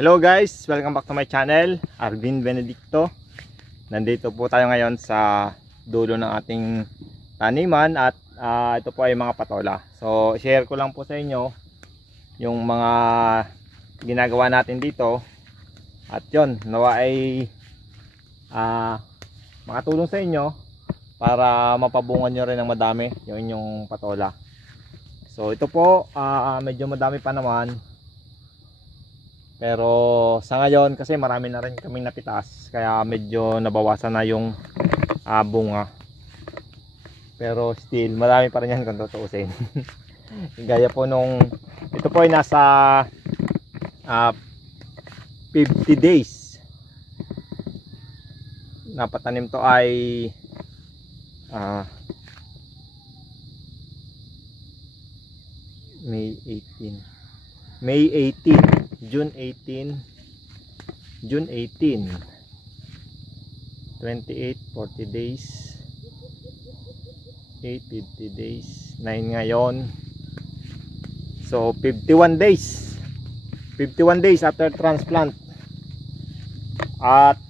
Hello guys, welcome back to my channel, Arvin Benedicto. Nandito po tayo ngayon sa dulo ng ating taniman at ito po ay mga patola. So share ko lang po sa inyo yung mga ginagawa natin dito. At yun, nawa ay makatulong sa inyo para mapabungan nyo rin ng madami yung inyong patola. So ito po, medyo madami pa naman. Pero sa ngayon kasi marami na rin kaming napitas, kaya medyo nabawasan na yung bunga. Pero still marami pa rin yan kung tutuusin. Gaya po nung ito po ay nasa 50 days. Napatanim to ay June 18, 28, 40 days, 8, 50 days, 9 ngayon. So 51 days after transplant. At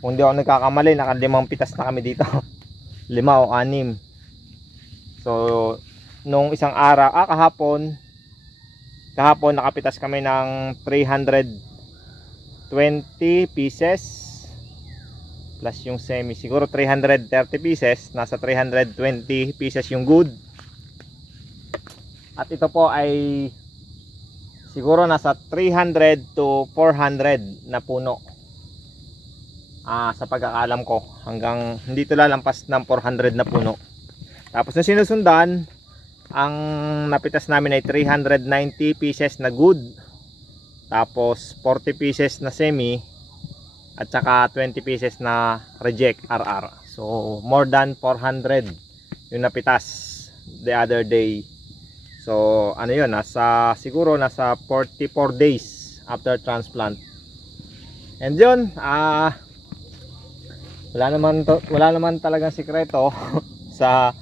kung di ako nagkakamali, naka-5 pitas na kami dito. 5 o 6. So nung isang araw, kahapon nakapitas kami ng 320 pieces plus yung semi, siguro 330 pieces. Nasa 320 pieces yung good. At ito po ay siguro nasa 300 to 400 na puno, sa pagkakalam ko. Hanggang hindi ito lalampas ng 400 na puno. Tapos na sinusundan, ang napitas namin ay 390 pieces na good, tapos 40 pieces na semi, at saka 20 pieces na reject RR. So more than 400 yung napitas the other day. So ano yun, siguro nasa 44 days after transplant. And yun, wala naman talagang sikreto sa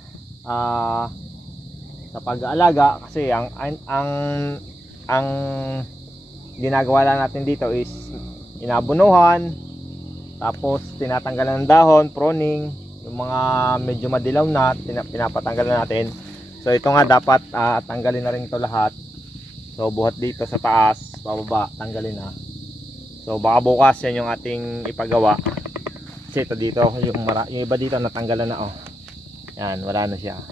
pag-aalaga, kasi ang ginagawa lang natin dito is inabunuhan, tapos tinatanggalan ng dahon, pruning, yung mga medyo madilaw na pinapatanggalan natin. So ito nga dapat tanggalin na rin ito lahat. So buhat dito sa taas, pababa, tanggalin na. So baka bukas yan yung ating ipagawa, kasi ito dito yung iba dito natanggalan na. Yan, wala na siya.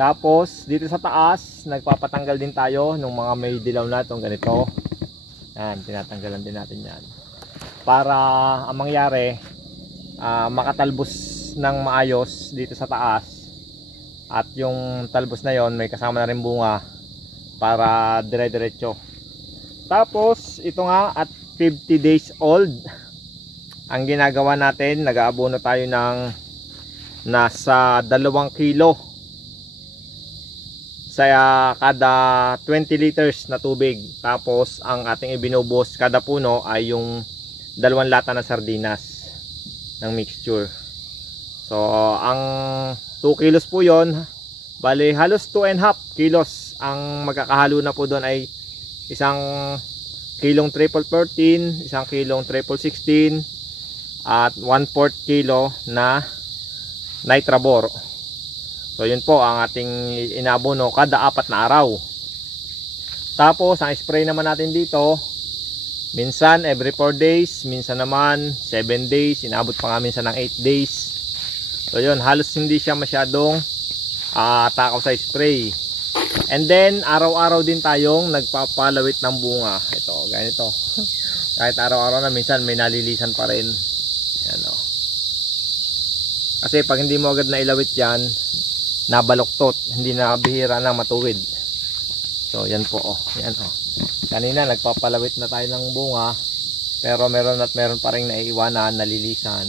Tapos dito sa taas nagpapatanggal din tayo ng mga may dilaw na itong ganito. Yan, tinatanggalan din natin yan para ang mangyari, makatalbos ng maayos dito sa taas. At yung talbos na yon may kasama na rin bunga para dire-diretso. Tapos ito nga, at 50 days old, ang ginagawa natin, nag-aabono tayo ng nasa 2 kilo sa kada 20 liters na tubig. Tapos ang ating ibinubuhos kada puno ay yung 2 lata na sardinas ng mixture. So ang 2 kilos po yon, bali halos 2.5 kilos. Ang magkakahalo na po doon ay 1 kilong triple 13, 1 kilong triple 16, at 1/4 kilo na nitrabor. So yun po ang ating inabono kada 4 na araw. Tapos ang spray naman natin dito, minsan every 4 days, minsan naman 7 days, inabot pa nga minsan ng 8 days. So yun, halos hindi siya masyadong takaw sa spray. And then araw-araw din tayong nagpapalawit ng bunga. Ito, ganito. Kahit araw-araw na, minsan may nalilisan pa rin. Yan o. Kasi pag hindi mo agad na ilawit yan, nabaluktot, hindi na bihira na matuwid. So yan po, yan kanina nagpapalawit na tayo ng bunga, pero meron pa rin naiiwanan, nalilisan.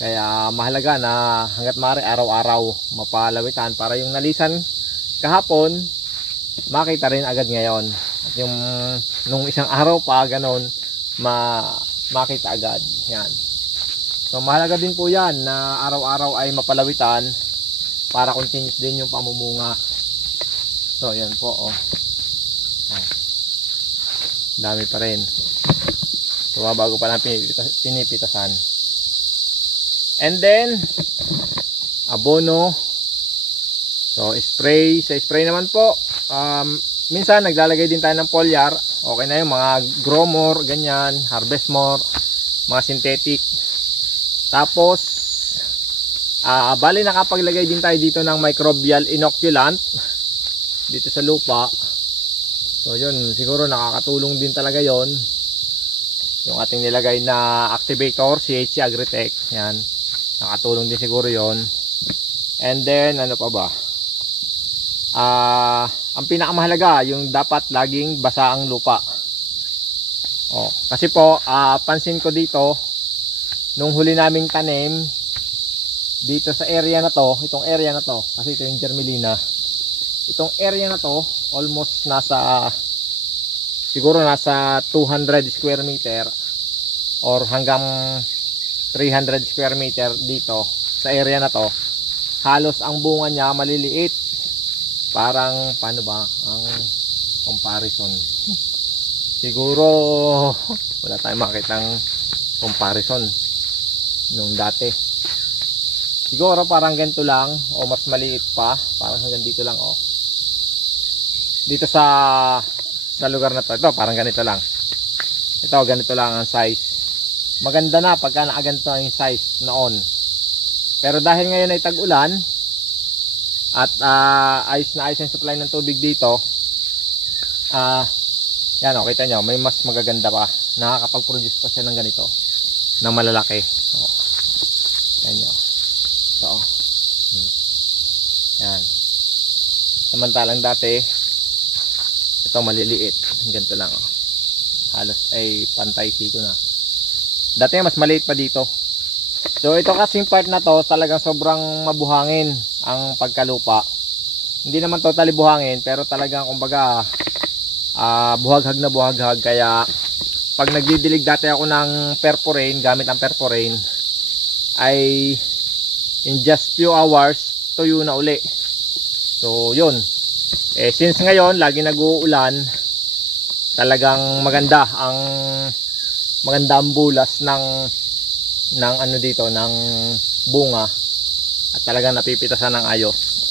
Kaya mahalaga na hanggat maaari araw-araw mapalawitan para yung nalisan kahapon makita rin agad ngayon, at yung nung isang araw pa ganon makita agad. Yan. So mahalaga din po yan na araw-araw ay mapalawitan para continuous din yung pamumunga. So yan po Dami pa rin. So bago pa lang pinipitasan. And then abono. So spray, sa spray naman po, minsan naglalagay din tayo ng foliar. Okay na yung mga Gromor, ganyan, Harvestmore, mga synthetic. Tapos bali nakapaglagay din tayo dito ng microbial inoculant dito sa lupa. So yun, siguro nakakatulong din talaga yon. Yung ating nilagay na activator, CHC Agritech, yan. Nakatulong din siguro yon. And then ano pa ba? Ang pinakamahalaga, yung dapat laging basa ang lupa. Kasi po, pansin ko dito, nung huli naming tanim, dito sa area na to, itong area na to, kasi ito yung germelina, itong area na to, almost siguro nasa 200 square meter, or hanggang 300 square meter dito, sa area na to, halos ang bunga niya maliliit. Parang paano ba ang comparison? Siguro wala tayong makitang comparison nung dati. Siguro parang ganito lang o mas maliit pa, parang hanggang dito lang Dito sa lugar na to, ito parang ganito lang. Ito ganito lang ang size. Maganda na pagka nakaganito ang size noon. Pero dahil ngayon ay tag-ulan, at ayos na ayos yung supply ng tubig dito, yan kita nyo, may mas magaganda pa, nakakapag-produce pa siya ng ganito na malalaki. Yan nyo ito, yan. Samantalang dati ito maliliit, ganito lang halos ay pantay siko na. Dati mas maliit pa dito. So ito kasing part na to talagang sobrang mabuhangin ang pagkalupa. Hindi naman totally buhangin, pero talagang kumbaga buhaghag na buhaghag. Kaya pag nagdidilig dati ako ng perforane, gamit ang perforane, ay in just few hours tuyo na uli. So yun, since ngayon lagi nag-uulan, talagang maganda ang bulas ng ano dito, ng bunga, at talagang napipitasan ng ayos.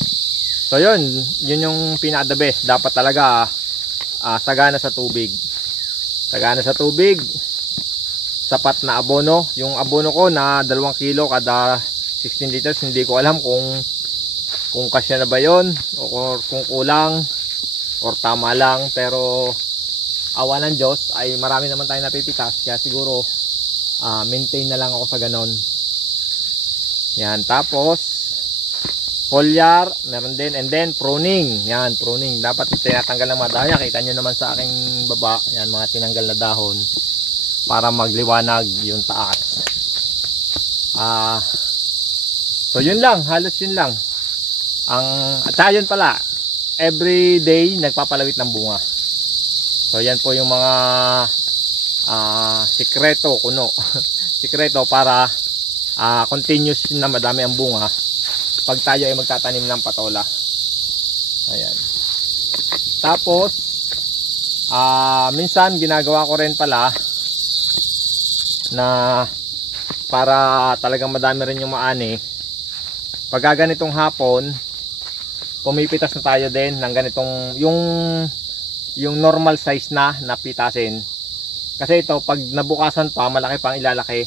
So yun yung pinaka the best. Dapat talaga sagana sa tubig, sapat na abono. Yung abono ko na 2 kilo kada 16 liters, hindi ko alam kung kasya na ba yon o kung kulang or tama lang, pero awa ng Diyos ay marami naman tayo napipitas, kaya siguro maintain na lang ako sa ganon. Yan, tapos foliar meron din, and then pruning. Yan, pruning, dapat tinatanggal ng mga dahon. Kita nyo naman sa aking baba, yan, mga tinanggal na dahon para magliwanag yung taas. So yun lang, halos yun lang at yun pala, every day nagpapalawit ng bunga. So yan po yung mga sikreto kuno sikreto para continuous na madami ang bunga pag tayo ay magtatanim ng patola. Ayan. Tapos minsan ginagawa ko rin pala na para talagang madami rin yung maani, pag ganitong hapon pumipitas na tayo din ng ganitong yung normal size na pitasin. Kasi ito, pag nabukasan pa, malaki pang ilalaki.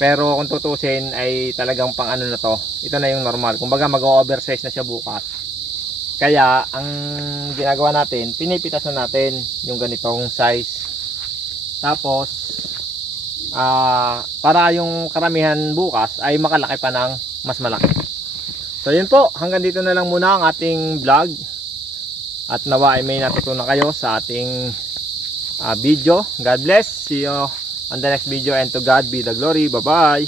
Pero kung tutusin, ay talagang pang ano na to. Ito na yung normal. Kumbaga mag-oversize na siya bukas. Kaya, ang ginagawa natin, pinipitas na natin yung ganitong size. Tapos, para yung karamihan bukas, ay makalaki pa ng mas malaki. So, yun po. Hanggang dito na lang muna ang ating vlog. At nawa ay may natutunan kayo sa ating video. God bless. See you on the next video, and to God be the glory. Bye bye.